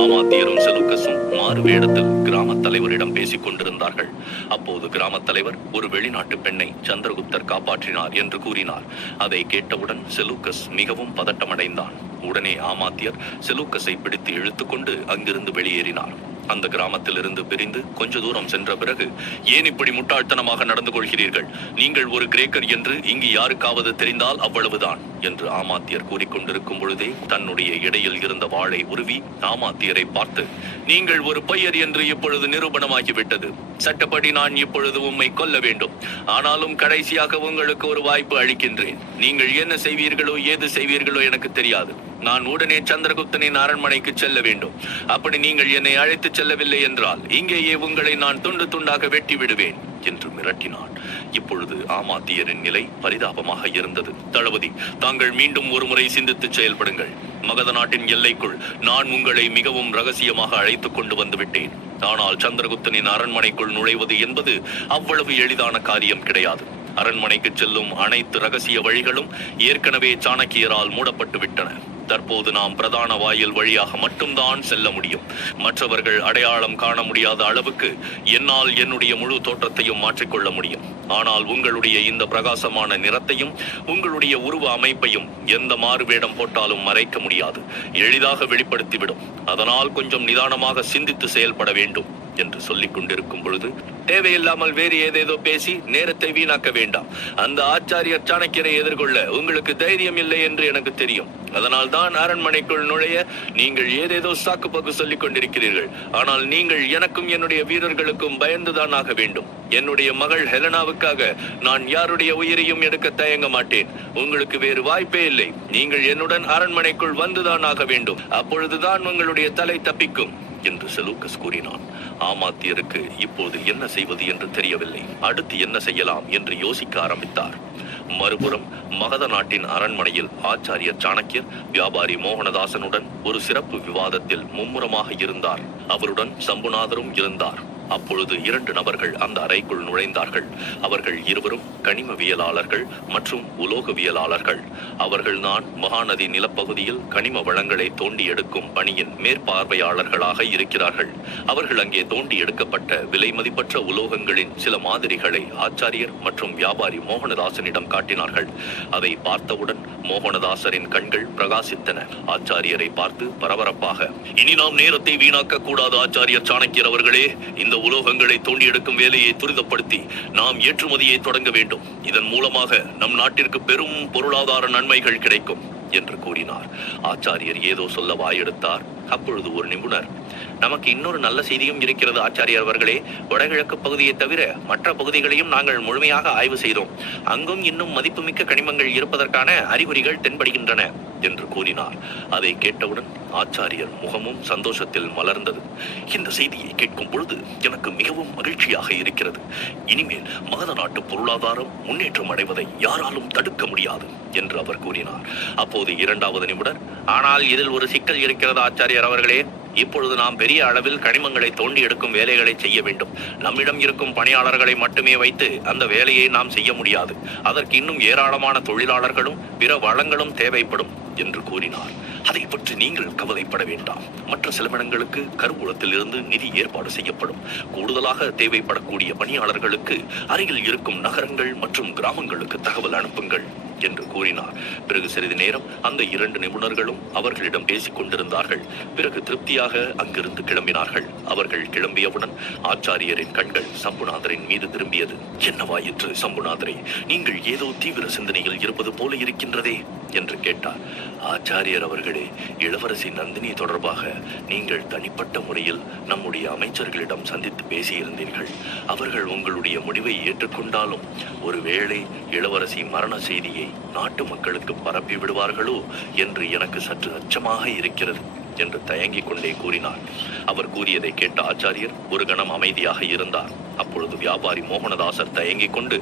ஆமாத்தியரும் செலூக்கஸும் மாறு வேடத்தில் கிராம தலைவரிடம் பேசிக் கொண்டிருந்தார்கள். அப்போது கிராம தலைவர் ஒரு வெளிநாட்டு பெண்ணை சந்திரகுப்தர் காப்பாற்றினார் என்று கூறினார். அதை கேட்டவுடன் செலூக்கஸ் மிகவும் பதட்டமடைந்தான். உடனே ஆமாத்தியர் செலூக்கஸை பிடித்து இழுத்துக்கொண்டு அங்கிருந்து வெளியேறினார். அந்த கிராமத்திலிருந்து பிரிந்து கொஞ்ச தூரம் சென்ற பிறகு, ஏன் இப்படி முட்டாள்தனமாக நடந்து கொள்கிறீர்கள்? நீங்கள் ஒரு கிரேக்கர் என்று இங்கு யாருக்காவது தெரிந்தால் அவ்வளவுதான் என்று ஆமாத்தியர் கூறிக்கொண்டிருக்கும் பொழுதே தன்னுடைய இடையில் இருந்த வாளை உருவி ஆமாத்தியரை பார்த்து, நீங்கள் ஒரு பொய்யர் என்று இப்பொழுது நிரூபணமாகிவிட்டது. சட்டப்படி நான் இப்பொழுது உம்மை கொல்ல வேண்டும். ஆனாலும் கடைசியாக உங்களுக்கு ஒரு வாய்ப்பு அளிக்கின்றேன். நீங்கள் என்ன செய்வீர்களோ ஏது செய்வீர்களோ எனக்கு தெரியாது. நான் உடனே சந்திரகுப்தனின் அரண்மனைக்கு செல்ல வேண்டும். அப்படி நீங்கள் என்னை அழைத்து செல்லவில்லை என்றால் இங்கேயே உங்களை நான் துண்டு துண்டாக வெட்டி விடுவேன் என்று மிரட்டினான். இப்பொழுது ஆமாத்தியரின் நிலை பரிதாபமாக இருந்தது. தளபதி, தாங்கள் மீண்டும் ஒரு முறை சிந்தித்து செயல்படுங்கள். மகத நாட்டின் எல்லைக்குள் நான் உங்களை மிகவும் ரகசியமாக அழைத்துக் கொண்டு வந்து விட்டேன். ஆனால் சந்திரகுப்தனின் அரண்மனைக்குள் நுழைவது என்பது அவ்வளவு எளிதான காரியம் கிடையாது. அரண்மனைக்கு செல்லும் அனைத்து ரகசிய வழிகளும் ஏற்கனவே சாணக்கியரால் மூடப்பட்டு விட்டன. தற்போது நாம் பிரதான வாயில் வழியாக மட்டும்தான் செல்ல முடியும். மற்றவர்கள் அடையாளம் காண முடியாத அளவுக்கு என்னால் என்னுடைய முழு தோற்றத்தையும் மாற்றிக்கொள்ள முடியும். ஆனால் உங்களுடைய இந்த பிரகாசமான நிறத்தையும் உங்களுடைய உருவ அமைப்பையும் எந்த மாறு வேடம் போட்டாலும் மறைக்க முடியாது. எளிதாக வெளிப்படுத்திவிடும். அதனால் கொஞ்சம் நிதானமாக சிந்தித்து செயல்பட வேண்டும் என்று சொல்லிக் கொண்டிருக்கும் பொழுது, தேவையில்லாமல் வேறு ஏதேதோ பேசி நேரத்தை வீணாக்க வேண்டாம். அந்த ஆச்சாரியர் சாணக்கியரை எதிர்கொள்ள உங்களுக்கு தைரியம் இல்லை என்று எனக்கு தெரியும். அதனால் தான் அரண்மனைக்குள் நுழைய நீங்கள் ஏதேதோ சாக்கு போக்கு சொல்லிக் கொண்டிருக்கிறீர்கள். ஆனால் நீங்கள் எனக்கும் என்னுடைய வீரர்களுக்கும் பயந்துதான் ஆக வேண்டும். என்னுடைய மகள் ஹெலனாவுக்காக நான் யாருடைய உயிரையும் எடுக்க தயங்க மாட்டேன். உங்களுக்கு வேறு வாய்ப்பே இல்லை. நீங்கள் என்னுடன் அரண்மனைக்குள் வந்துதான் ஆக வேண்டும். அப்பொழுதுதான் உங்களுடைய தலை தப்பிக்கும் என்று செலூக்கஸ் கூறினான். ஆமாத்தியருக்கு இப்போது என்ன செய்வது என்று தெரியவில்லை. அடுத்து என்ன செய்யலாம் என்று யோசிக்க ஆரம்பித்தார். மறுபுறம் மகத நாட்டின் அரண்மனையில் ஆச்சாரியர் சாணக்கியர் வியாபாரி மோகனதாசனுடன் ஒரு சிறப்பு விவாதத்தில் மும்முரமாக இருந்தார். அவருடன் சம்புநாதரும் இருந்தார். அப்பொழுது 2 நபர்கள் அந்த அறைக்குள் நுழைந்தார்கள். அவர்கள் இருவரும் கனிமவியலாளர்கள் மற்றும் உலோகவியலாளர்கள். அவர்கள் தான் மகாநதி நிலப்பகுதியில் கனிம வளங்களை தோண்டி எடுக்கும் பணியின் மேற்பார்வையாளர்களாக இருக்கிறார்கள். அவர்கள் அங்கே தோண்டி எடுக்கப்பட்ட விலை மதிப்பற்ற உலோகங்களின் சில மாதிரிகளை ஆச்சாரியர் மற்றும் வியாபாரி மோகனதாசனிடம் காட்டினார்கள். அதை பார்த்தவுடன் மோகனதாசரின் கண்கள் பிரகாசித்தன. ஆச்சாரியரை பார்த்து பரபரப்பாக, இனி நாம் நேரத்தை வீணாக்க கூடாது ஆச்சாரியர் சாணக்கியர் அவர்களே. இந்த உலோகங்களை தோண்டி எடுக்கும் வேலையை துரிதப்படுத்தி நாம் ஏற்றுமதியை தொடங்க வேண்டும். இதன் மூலமாக நம் நாட்டிற்கு பெரும் பொருளாதார நன்மைகள் கிடைக்கும் என்று கூறினார். ஆச்சாரியர் ஏதோ சொல்ல வாயெடுத்தார். அப்பொழுது ஒரு நிபுணர், நமக்கு இன்னொரு நல்ல செய்தியும் இருக்கிறது ஆச்சாரியர் அவர்களே. வடகிழக்கு பகுதியை தவிர மற்ற பகுதிகளையும் நாங்கள் முழுமையாக ஆய்வு செய்தோம். அங்கும் இன்னும் மதிப்புமிக்க கனிமங்கள் இருப்பதற்கான அறிகுறிகள் தென்படுகின்றன என்று கூறினார். அதை கேட்டவுடன் ஆச்சாரியர் முகமும் சந்தோஷத்தில் மலர்ந்தது. இந்த செய்தியை கேட்கும் பொழுது எனக்கு மிகவும் மகிழ்ச்சியாக இருக்கிறது. இனிமேல் மகத நாட்டு பொருளாதாரம் முன்னேற்றம் அடைவதை யாராலும் தடுக்க முடியாது என்று அவர் கூறினார். அப்போது 2வது நிபுணர், ஆனால் இதில் ஒரு சிக்கல் இருக்கிறது ஆச்சாரியர் அவர்களே. இப்பொழுது நாம் பெரிய அளவில் கனிமங்களை தோண்டி எடுக்கும் வேலைகளை செய்ய வேண்டும். நம்மிடம் இருக்கும் பணியாளர்களை மட்டுமே வைத்து அந்த வேலையை நாம் செய்ய முடியாது. அதற்கு இன்னும் ஏராளமான தொழிலாளர்களும் பிற வளங்களும் தேவைப்படும் என்று கூறினார். அதை பற்றி நீங்கள் கவலைப்பட வேண்டாம். மற்ற செலவினங்களுக்கு கருவூலத்தில் இருந்து நிதி ஏற்பாடு செய்யப்படும். கூடுதலாக தேவைப்படக்கூடிய பணியாளர்களுக்கு அருகில் இருக்கும் நகரங்கள் மற்றும் கிராமங்களுக்கு தகவல் அனுப்புங்கள் என்று கூறினார். பிறகு சிறிது நேரம் அந்த 2 நிபுணர்களும் அவர்களிடம் பேசிக் கொண்டிருந்தார்கள். பிறகு திருப்தியாக அங்கிருந்து கிளம்பினார்கள். அவர்கள் கிளம்பியவுடன் ஆச்சாரியரின் கண்கள் சம்புநாதரின் மீது திரும்பியது. என்னவாயிற்று சம்புநாதரே? நீங்கள் ஏதோ தீவிர சிந்தனையில் இருப்பது போல இருக்கின்றதே என்று கேட்டார். ஆச்சாரியர் அவர்களே, இளவரசி நந்தினி தொடர்பாக நீங்கள் தனிப்பட்ட முறையில் நம்முடைய அமைச்சர்களிடம் சந்தித்து பேசியிருந்தீர்கள். அவர்கள் உங்களுடைய முடிவை ஏற்றுக்கொண்டாலும் ஒருவேளை இளவரசி மரண செய்தியை நாட்டு மக்களுக்கு பரப்பி விடுவார்களோ என்று எனக்கு சற்று அச்சமாக இருக்கிறது என்று தயங்கிக் கொண்டே கூறினார். அவர் கூறியதை கேட்ட ஆச்சாரியர் ஒரு கணம் அமைதியாக இருந்தார். அப்பொழுது வியாபாரி மோகனதாசர் தயங்கிக் கொண்டு,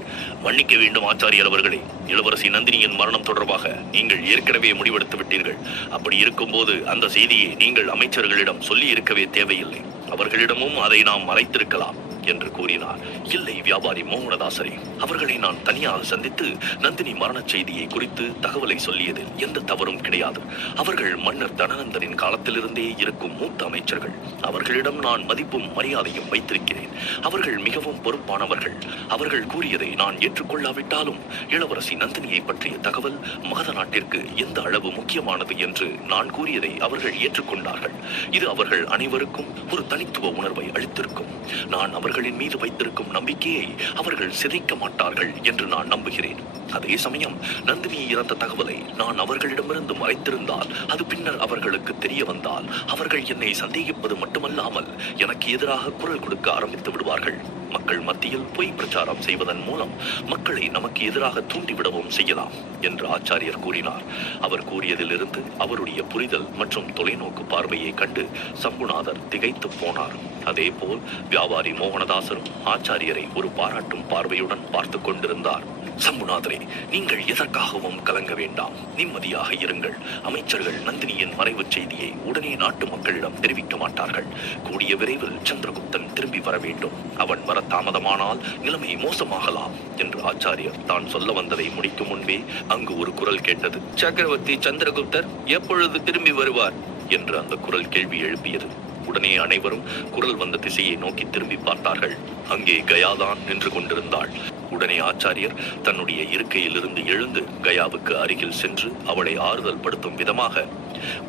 மன்னிக்க வேண்டும் ஆச்சாரியர் அவர்களே, இளவரசி நந்தினியின் மரணம் தொடர்பாக நீங்கள் ஏற்கனவே முடிவெடுத்து விட்டீர்கள். அப்படி இருக்கும்போது அந்த செய்தியை நீங்கள் அமைச்சர்களிடம் சொல்லி இருக்கவே தேவையில்லை. அவர்களிடமும் அதை நாம் மறைத்திருக்கலாம் என்று கூறினார். இல்லை வியாபாரி மோகனதாசரே, அவர்களை நான் தனியாக சந்தித்து நந்தினி மரண செய்தியை குறித்து தகவலை சொல்லியதில் எந்த தவறும் கிடையாது. அவர்கள் மன்னர் தனநந்தனின் காலத்திலிருந்தே இருக்கும் மூத்த அமைச்சர்கள். அவர்களிடம் நான் மதிப்பும் மரியாதையும் வைத்திருக்கிறேன். அவர்கள் மிகவும் பொறுப்பானவர்கள். அவர்கள் கூறியதை நான் ஏற்றுக்கொள்ளாவிட்டாலும் இளவரசி நந்தினியை பற்றிய தகவல் மகத நாட்டிற்கு எந்த அளவு முக்கியமானது என்று நான் கூறியதை அவர்கள் ஏற்றுக்கொண்டார்கள். இது அவர்கள் அனைவருக்கும் ஒரு தனித்துவ உணர்வை அளித்திருக்கும். நான் அவர்களின் மீது வைத்திருக்கும் நம்பிக்கையை அவர்கள் சிதைக்க மாட்டார்கள் என்று நான் நம்புகிறேன். அதே சமயம் நந்தினி இறந்த தகவலை நான் அவர்களிடமிருந்து மறைத்திருந்தால், அது பின்னர் அவர்களுக்கு தெரிய வந்தால், அவர்கள் என்னை சந்தேகிப்பது மட்டுமல்லாமல் எனக்கு எதிராக குரல் கொடுக்க ஆரம்பித்து விடுவார்கள். மக்கள் மத்தியில் பொய் பிரச்சாரம் செய்வதன் மூலம் மக்களை நமக்கு எதிராக தூண்டிவிடவும் செய்யலாம் என்று ஆச்சாரியர் கூறினார். அவர் கூறியதிலிருந்து அவருடைய புரிதல் மற்றும் தொலைநோக்கு பார்வையை கண்டு சம்புநாதர் திகைத்து போனார். அதே போல் வியாபாரி மோகனதாசரும் ஆச்சாரியரை ஒரு பாராட்டும் பார்வையுடன் பார்த்து கொண்டிருந்தார். சம்புநாதரே, நீங்கள் எதற்காகவும் கலங்க வேண்டாம், நிம்மதியாக இருங்கள். அமைச்சர்கள் நந்தினியின் மறைவு செய்தியை உடனே நாட்டு மக்களிடம் தெரிவிக்க மாட்டார்கள். கூடிய விரைவில் சந்திரகுப்தன் திரும்பி வர வேண்டும். அவன் வர தாமதமானால் நிலைமை மோசமாகலாம் என்று ஆச்சாரியர் தான் சொல்ல வந்ததை முடிக்கும் முன்பே அங்கு ஒரு குரல் கேட்டது. சக்கரவர்த்தி சந்திரகுப்தர் எப்பொழுது திரும்பி வருவார் என்று அந்த குரல் கேள்வி எழுப்பியது. உடனே அனைவரும் குரல் வந்த திசையை நோக்கி திரும்பி பார்த்தார்கள். அங்கே கயாதான் நின்று கொண்டிருந்தாள். உடனே ஆச்சாரியர் தன்னுடைய இருக்கையிலிருந்து எழுந்து கயாவுக்கு அருகில் சென்று அவளை ஆறுதல் படுத்தும் விதமாக,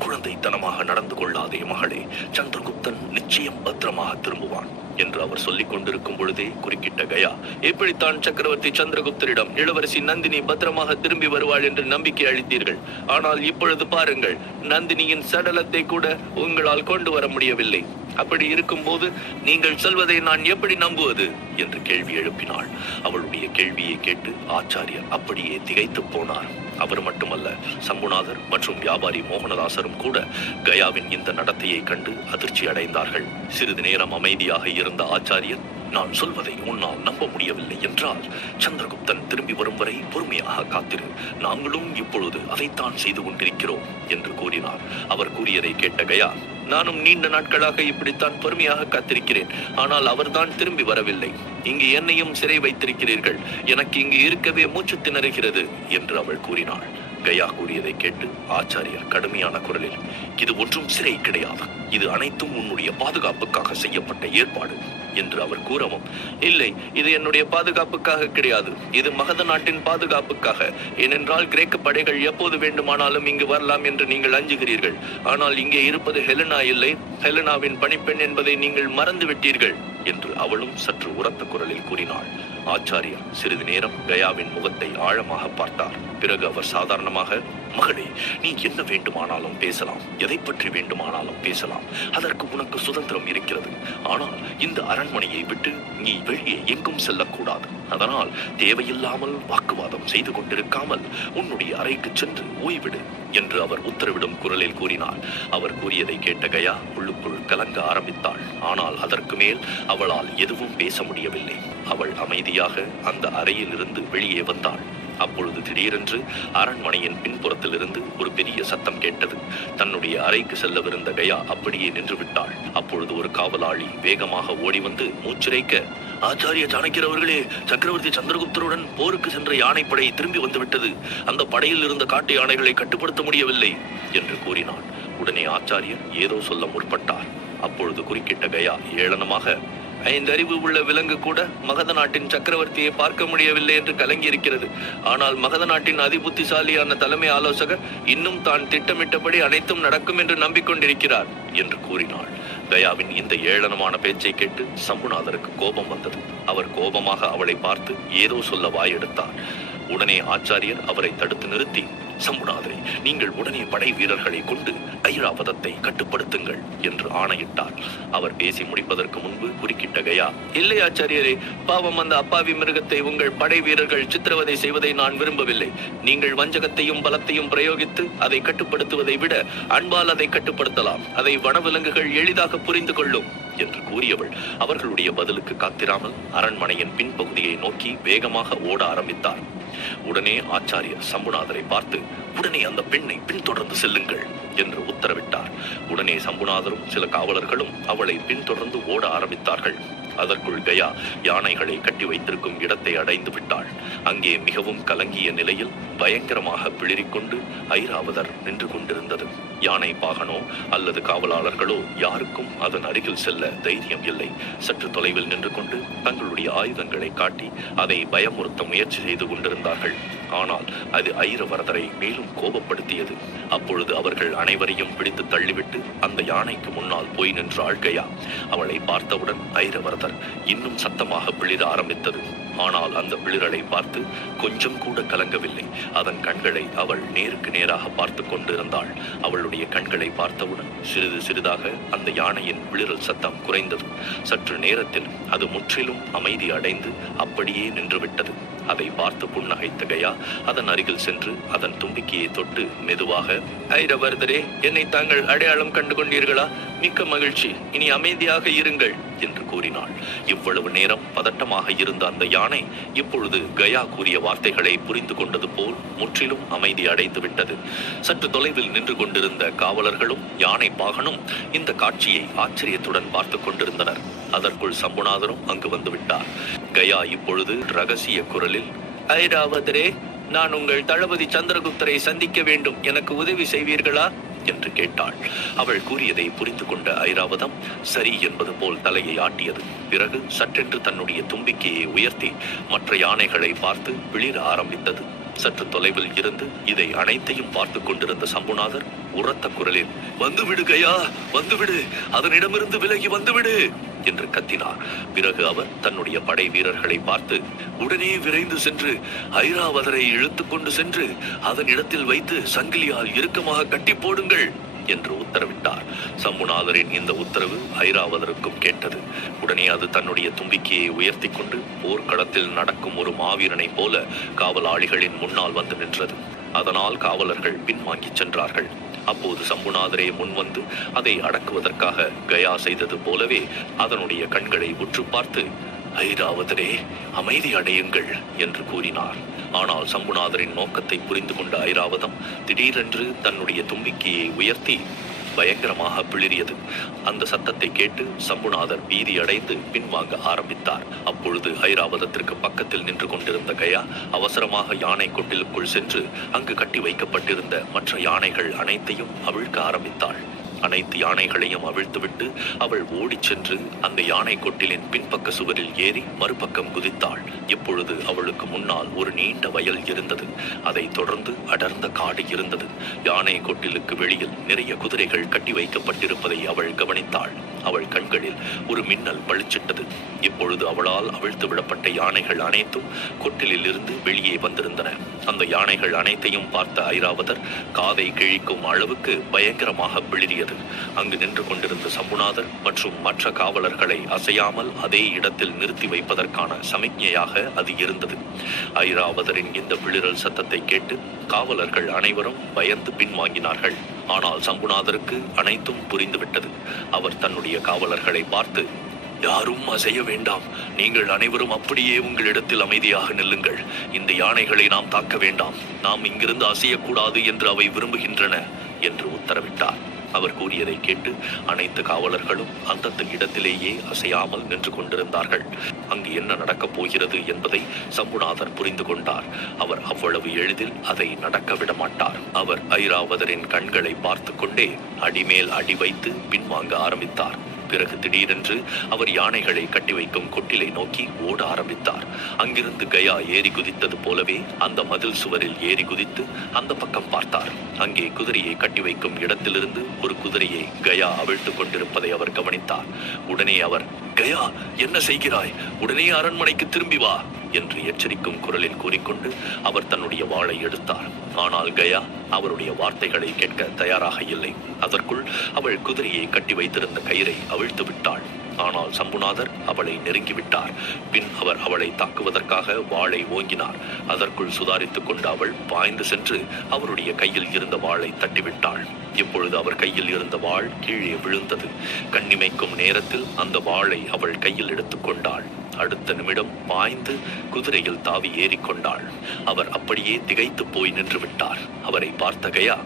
குழந்தைத்தனமாக நடந்து கொள்ளாதே மகளே, சந்திரகுப்தன் நிச்சயம் பத்திரமாக திரும்புவான் என்று அவர் சொல்லிக் கொண்டிருக்கும் பொழுதே குறுக்கிட்ட கயா, எப்படித்தான் சக்கரவர்த்தி சந்திரகுப்தரிடம் இளவரசி நந்தினி பத்திரமாக திரும்பி வருவாள் என்று நம்பிக்கை அளித்தீர்கள். ஆனால் இப்பொழுது பாருங்கள், நந்தினியின் சடலத்தை கூட உங்களால் கொண்டு வர முடியவில்லை. அப்படி இருக்கும்போது நீங்கள் சொல்வதை நான் எப்படி நம்புவது என்று கேள்வி எழுப்பினாள். அவளுடைய கேள்வியை கேட்டு ஆச்சாரியர் அப்படியே திகைத்து போனார். அவர் மட்டுமல்ல, சம்புநாதர் மற்றும் வியாபாரி மோகனதாசரும் கூட கயாவின் இந்த நடத்தையை கண்டு அதிர்ச்சி அடைந்தார்கள். சிறிது நேரம் அமைதியாக இருந்த ஆச்சாரியர், நான் சொல்வதை உன்னால் நம்ப முடியவில்லை என்றால் சந்திரகுப்தன் திரும்பி வரும் வரை பொறுமையாக காத்திரு. நாங்களும் இப்பொழுது அதைத்தான் செய்து கொண்டிருக்கிறோம் என்று கூறினார். அவர் கூறியதை கேட்ட கயா, நானும் நீண்ட நாட்களாக இப்படித்தான் பொறுமையாக காத்திருக்கிறேன். ஆனால் அவர்தான் திரும்பி வரவில்லை. இங்கு என்னையும் சிறை வைத்திருக்கிறீர்கள். எனக்கு இங்கு இருக்கவே மூச்சு திணறுகிறது என்று அவள் கூறினாள். கயா கூறியதை கேட்டு ஆச்சாரியர் கடுமையான குரலில், இது ஒன்றும் சிறை கிடையாது. இது அனைத்தும் உன்னுடைய பாதுகாப்புக்காக செய்யப்பட்ட ஏற்பாடு என்று அவர் கூறவும், இல்லை, இது என்னுடைய பாதுகாப்புக்காக கிடையாது. இது மகத நாட்டின் பாதுகாப்புக்காக. ஏனென்றால் கிரேக்க படைகள் எப்போது வேண்டுமானாலும் இங்கு வரலாம் என்று நீங்கள் அஞ்சுகிறீர்கள். ஆனால் இங்கே இருப்பது ஹெலனா இல்லை, ஹெலனாவின் பணிப்பெண் என்பதை நீங்கள் மறந்து விட்டீர்கள் என்று அவளும் சற்று உரத்த குரலில் கூறினாள். ஆச்சாரியர் சிறிது நேரம் கயாவின் முகத்தை ஆழமாக பார்த்தார். பிறகு அவர் சாதாரணமாக, மகளே, நீ என்ன வேண்டுமானாலும் பேசலாம், எதை பற்றி வேண்டுமானாலும் பேசலாம். அதற்கு உனக்கு சுதந்திரம் இருக்கிறது. ஆனால் இந்த அரண்மனையை விட்டு நீ வெளியே எங்கும் செல்லக்கூடாது. அதனால் தேவையில்லாமல் வாக்குவாதம் செய்து கொண்டிருக்காமல் உன்னுடைய அறைக்கு சென்று ஓய்விடு என்று அவர் உத்தரவிடும் குரலில் கூறினார். அவர் கூறியதை கேட்ட கயா உள்ளுக்குள் கலங்க ஆரம்பித்தாள். ஆனால் அதற்கு மேல் அவளால் எதுவும் பேச முடியவில்லை. அவள் அமைதியாக அந்த அறையில் இருந்து வெளியே வந்தாள். அப்பொழுது திடீரென்று அரண்மனையின் பின்புறத்திலிருந்து ஒரு பெரிய சத்தம் கேட்டது. தன்னுடைய அறைக்கு செல்லவிருந்த கயா அப்படியே நின்று விட்டாள். அப்பொழுது ஒரு காவலாளி வேகமாக ஓடி வந்து மூச்சிறைக்க, ஆச்சாரிய சாணக்கியர் அவர்களே, சக்கரவர்த்தி சந்திரகுப்தருடன் போருக்கு சென்ற யானைப்படை திரும்பி வந்துவிட்டது. அந்த படையில் இருந்த காட்டு யானைகளை கட்டுப்படுத்த முடியவில்லை என்று கூறினான். உடனே ஆச்சாரியர் ஏதோ சொல்ல முற்பட்டார். அப்பொழுது குறுக்கிட்ட கயா ஏளனமாக, 5 அறிவு உள்ள விலங்கு கூட மகத நாட்டின் சக்கரவர்த்தியை பார்க்க முடியவில்லை என்று கலங்கி இருக்கிறது. ஆனால் மகத நாட்டின் அதிபுத்திசாலியான தலைமை ஆலோசகர் இன்னும் தான் திட்டமிட்டபடி அனைத்தும் நடக்கும் என்று நம்பிக்கொண்டிருக்கிறார் என்று கூறினாள். கயாவின் இந்த ஏளனமான பேச்சை கேட்டு சம்புநாதருக்கு கோபம் வந்தது. அவர் கோபமாக அவளை பார்த்து ஏதோ சொல்ல வாயெடுத்தார். உடனே ஆச்சாரியர் அவரை தடுத்து நிறுத்தி, சம்புநாதரை, நீங்கள் உடனே படை வீரர்களை கொண்டு ஐராவதத்தை கட்டுப்படுத்துங்கள் என்று ஆணையிட்டார். அவர் பேசி முடிப்பதற்கு முன்பு குறுக்கிட்ட கயா, இல்லை ஆச்சாரியரே, பாவம் அந்த அப்பாவி மிருகத்தை உங்கள் படை வீரர்கள் சித்திரவதை செய்வதை நான் விரும்பவில்லை. நீங்கள் வஞ்சகத்தையும் பலத்தையும் பிரயோகித்து அதை கட்டுப்படுத்துவதை விட அன்பால் அதை கட்டுப்படுத்தலாம். அதை வனவிலங்குகள் எளிதாக புரிந்து கொள்ளும் என்று கூறியவள் அவர்களுடைய பதிலுக்கு காத்திராமல் அரண்மனையின் பின்பகுதியை நோக்கி வேகமாக ஓட ஆரம்பித்தார். உடனே ஆச்சாரியர் சம்புநாதரை பார்த்து, உடனே அந்த பெண்ணை பின்தொடர்ந்து செல்லுங்கள் என்று உத்தரவிட்டார். உடனே சம்புநாதரும் சில காவலர்களும் அவளை பின்தொடர்ந்து ஓட ஆரம்பித்தார்கள். அதற்குள் கயா யானைகளை கட்டி வைத்திருக்கும் இடத்தை அடைந்து விட்டாள். அங்கே மிகவும் கலங்கிய நிலையில் பயங்கரமாக பிளிரிக்கொண்டு ஐராவதர் நின்று கொண்டிருந்தது. யானை பாகனோ அல்லது காவலாளர்களோ யாருக்கும் அதன் அருகில் செல்ல தைரியம் இல்லை. சற்று தொலைவில் நின்று கொண்டு தங்களுடைய ஆயுதங்களை காட்டி அதை பயமுறுத்த முயற்சி செய்து கொண்டிருந்தார்கள். ஆனால் அது ஐரவரதரை மேலும் கோபப்படுத்தியது. அப்பொழுது அவர்கள் அனைவரையும் பிடித்து தள்ளிவிட்டு அந்த யானைக்கு முன்னால் போய் நின்றாள் கயா. அவளை பார்த்தவுடன் ஐரவரதர் இன்னும் சத்தமாக பிளிர ஆரம்பித்தது. ஆனால் அந்த பிளிரலை பார்த்து கொஞ்சம் கூட கலங்கவில்லை. அதன் கண்களை அவள் நேருக்கு நேராக பார்த்து கொண்டிருந்தாள். அவளுடைய கண்களை பார்த்தவுடன் சிறிது சிறிதாக அந்த யானையின் பிளிரல் சத்தம் குறைந்தது. சற்று நேரத்தில் அது முற்றிலும் அமைதி அடைந்து அப்படியே நின்றுவிட்டது. அதை பார்த்து புன்னகைத்த கயா அதன் அருகில் சென்று அதன் தும்பிக்கையை தொட்டு மெதுவாக, ஐரவரதரே, என்னை தாங்கள் அடையாளம் கண்டு கொண்டீர்களா? மிக்க மகிழ்ச்சி, இனி அமைதியாக இருங்கள் என்று கூறினாள். இவ்வளவு நேரம் பதட்டமாக இருந்த அந்த யானை இப்பொழுது கயா கூறிய வார்த்தைகளை புரிந்து கொண்டது போல் முற்றிலும் அமைதி அடைந்து விட்டது. சற்று தொலைவில் நின்று கொண்டிருந்த காவலர்களும் யானை பாகனும் இந்த காட்சியை ஆச்சரியத்துடன் பார்த்து கொண்டிருந்தனர். அதற்குள் சம்புநாதரும் அங்கு வந்து விட்டார். கயா இப்பொழுது ரகசிய குரலில், ஐராவதரே, நான் உங்கள் தளபதி சந்திரகுப்தரை சந்திக்க வேண்டும், எனக்கு உதவி செய்வீர்களா என்று கேட்டாள். அவள் கூறியதை புரிந்து கொண்ட ஐராவதம் சரி என்பது போல் தலையை ஆட்டியது. பிறகு சற்றென்று தன்னுடைய தும்பிக்கையை உயர்த்தி மற்ற யானைகளை பார்த்து விளிர ஆரம்பித்தது. சற்று தொலைவில் இருந்து இதை அனைத்தையும் பார்த்து கொண்டிருந்த சம்புநாதர் உரத்த குரலில், வந்துவிடு கயா, வந்துவிடு, அதனிடமிருந்து விலகி வந்துவிடு என்று கத்தினார். பிறகு அவர் தன்னுடைய படை வீரர்களை பார்த்து, உடனே விரைந்து சென்று ஐராவதரை இழுத்து கொண்டு சென்று அதன் இடத்தில் வைத்து சங்கிலியால் இறுக்கமாக கட்டி போடுங்கள் என்று உத்தரவிட்டார். சம்புநாதரின் இந்த உத்தரவு ஐராவதருக்கும் கேட்டது. உடனே அது தன்னுடைய தும்பிக்கையை உயர்த்தி கொண்டு போர்க்களத்தில் நடக்கும் ஒரு மாவீரனை போல காவலாளிகளின் முன்னால் வந்து நின்றது. அதனால் காவலர்கள் பின்வாங்கி சென்றார்கள். அப்போது சம்புநாதரே முன்வந்து அதை அடக்குவதற்காக கயா செய்தது போலவே அதனுடைய கண்களை உற்று பார்த்து, ஐராவதரே, அமைதி அடையுங்கள் என்று கூறினார். ஆனால் சம்புநாதரின் நோக்கத்தை புரிந்து கொண்ட ஐராவதம் திடீரென்று தன்னுடைய தும்பிக்கையை உயர்த்தி பயங்கரமாக பிளிரியது. அந்த சத்தத்தை கேட்டு சம்புநாதர் பீதி அடைந்து பின்வாங்க ஆரம்பித்தார். அப்பொழுது ஐராவதத்திற்கு பக்கத்தில் நின்று கொண்டிருந்த கயா அவசரமாக யானை கொட்டிலுக்குள் சென்று அங்கு கட்டி வைக்கப்பட்டிருந்த மற்ற யானைகள் அனைத்தையும் அவிழ்க்க ஆரம்பித்தாள். அனைத்து யானைகளையும் அவிழ்த்துவிட்டு அவள் ஓடிச் சென்று அந்த யானை கொட்டிலின் பின்பக்க சுவரில் ஏறி மறுபக்கம் குதித்தாள். இப்பொழுது அவளுக்கு முன்னால் ஒரு நீண்ட வயல் இருந்தது. அதை தொடர்ந்து அடர்ந்த காடு இருந்தது. யானை கொட்டிலுக்கு வெளியில் நிறைய குதிரைகள் கட்டி வைக்கப்பட்டிருப்பதை அவள் கவனித்தாள். அவள் கண்களில் ஒரு மின்னல் பளிச்சிட்டது. இப்பொழுது அவளால் அவிழ்த்து விடப்பட்ட யானைகள் அனைத்தும் கொட்டிலில் இருந்து வெளியே வந்திருந்தன. அந்த யானைகள் அனைத்தையும் பார்த்த ஐராவதர் காதை கிழிக்கும் அளவுக்கு பயங்கரமாக பிளிரியது. அங்கு நின்று கொண்டிருந்த சம்புநாதர் மற்றும் மற்ற காவலர்களை அசையாமல் அதே இடத்தில் நிறுத்தி வைப்பதற்கான சமிக்ஞையாக அது இருந்தது. ஐராவதரின் இந்த பிளிரல் சத்தத்தை கேட்டு காவலர்கள் அனைவரும் பயந்து பின்வாங்கினார்கள். ஆனால் சம்புநாதருக்கு அனைத்தும் புரிந்துவிட்டது. அவர் தன்னுடைய காவலர்களை பார்த்து, யாரும் அசைய வேண்டாம், நீங்கள் அனைவரும் அப்படியே உங்களிடத்தில் அமைதியாக நில்லுங்கள். இந்த யானைகளை நாம் தாக்க வேண்டாம், நாம் இங்கிருந்து அசையக்கூடாது என்று அவை விரும்புகின்றன என்று உத்தரவிட்டார். அவர் கூறியதை கேட்டு அனைத்து காவலர்களும் அந்தந்த இடத்திலேயே அசையாமல் நின்று கொண்டிருந்தார்கள். அங்கு என்ன நடக்கப் போகிறது என்பதை சம்புநாதர் புரிந்து கொண்டார். அவர் அவ்வளவு எளிதில் அதை நடக்க விட மாட்டார். அவர் ஐராவதரின் கண்களை பார்த்து கொண்டே அடிமேல் அடி வைத்து பின்வாங்க ஆரம்பித்தார். பிறகு திடீரென்று அவர் யானைகளை கட்டி வைக்கும் கொட்டிலை நோக்கி ஓட ஆரம்பித்தார். அங்கிருந்து கயா ஏறி குதித்தது போலவே அந்த மதில் சுவரில் ஏறி குதித்து அந்த பக்கம் பார்த்தார். அங்கே குதிரையை கட்டி வைக்கும் இடத்திலிருந்து ஒரு குதிரையை கயா அவிழ்த்து கொண்டிருப்பதை அவர் கவனித்தார். உடனே அவர், கயா, என்ன செய்கிறாய்? உடனே அரண்மனைக்கு திரும்பி வா என்று எச்சரிக்கும் குரலில் கூறிக்கொண்டு அவர் தன்னுடைய வாளை எடுத்தார். ஆனால் கயா அவருடைய வார்த்தைகளை கேட்க தயாராக இல்லை. அதற்குள் அவள் குதிரையை கட்டி வைத்திருந்த கயிறை அவிழ்த்து விட்டாள். ஆனால் சம்புநாதர் அவளை நெருங்கிவிட்டார். பின் அவர் அவளை தாக்குவதற்காக வாளை ஓங்கினார். அதற்குள் சுதாரித்துக் கொண்டு அவள் பாய்ந்து சென்று அவருடைய கையில் இருந்த வாளை தட்டிவிட்டாள். இப்பொழுது அவர் கையில் இருந்த வாள் கீழே விழுந்தது. கண்ணிமைக்கும் நேரத்தில் அந்த வாளை அவள் கையில் எடுத்துக்கொண்டாள். அடுத்த நிமிடம் பாய்ந்து குதிரையில் தாவி ஏறிக்கொண்டாள். அவர் அப்படியே திகைத்து போய் நின்று விட்டார். அவரை பார்த்த கயா,